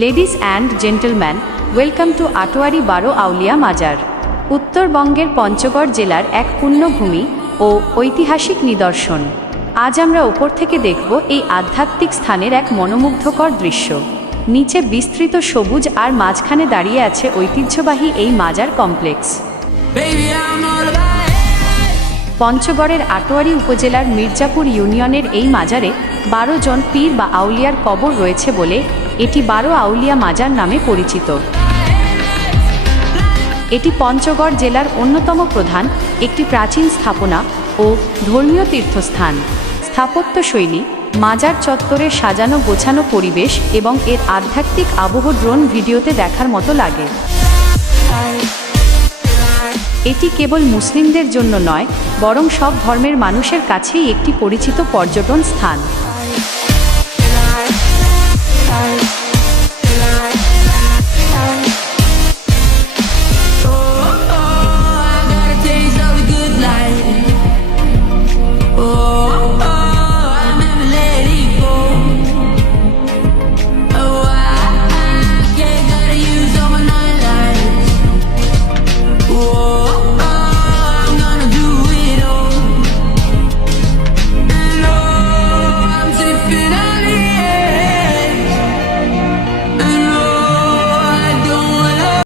Ladies and gentleman, welcome to Atwari Baro Aulia মাজার। উত্তরবঙ্গের পঞ্চগড় জেলার এক পুণ্যভূমি ও ঐতিহাসিক নিদর্শন। আজ আমরা ওপর থেকে দেখব এই আধ্যাত্মিক স্থানের এক মনোমুগ্ধকর দৃশ্য। নিচে বিস্তৃত সবুজ আর মাঝখানে দাঁড়িয়ে আছে ঐতিহ্যবাহী এই মাজার কমপ্লেক্স। পঞ্চগড়ের আটোয়ারি উপজেলার মির্জাপুর ইউনিয়নের এই মাজারে 12 জন পীর বা আউলিয়ার কবর রয়েছে বলে এটি 12 আউলিয়া মাজার নামে পরিচিত। এটি পঞ্চগড় জেলার অন্যতম প্রধান একটি প্রাচীন স্থাপনা ও ধর্মীয় তীর্থস্থান। স্থাপত্যশৈলী, মাজার চত্বরের সাজানো গোছানো পরিবেশ এবং এর আধ্যাত্মিক আবহ ড্রোন ভিডিওতে দেখার মতো লাগে। এটি কেবল মুসলিমদের জন্য নয়, বরং সব ধর্মের মানুষের কাছেই একটি পরিচিত পর্যটন স্থান।